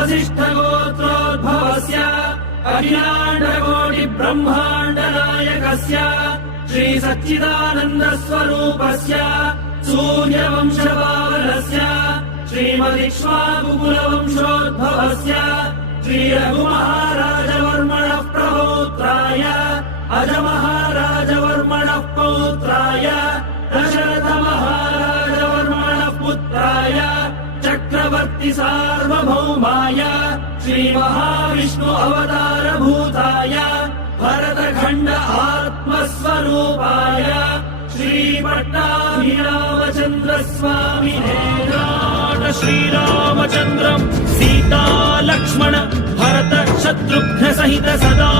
वसिष्ठगोत्रोद्भवस्य अखिलाण्डकोटिब्रह्माण्डनायकस्य श्रीसच्चिदानन्दस्वरूपस्य सूर्यवंशपावनस्य श्रीमदिक्ष्वाकुकुलवंशोद्भवस्य श्रीरघुमहाराजवर्मणः प्रपौत्राय अजमहाराजवर्मणः पौत्राय दशरथमहाराजवर्मणः पुत्राय चक्रवर्ति सार्वभौमाय श्रीमहाविष्णु अवतारभूताय भरतखण्ड आत्मस्वरूपाय श्रीपट्टाभिरामचन्द्रस्वामिने श्रीरामचन्द्रम् सीता लक्ष्मण भरत शत्रुघ्न सहित सदा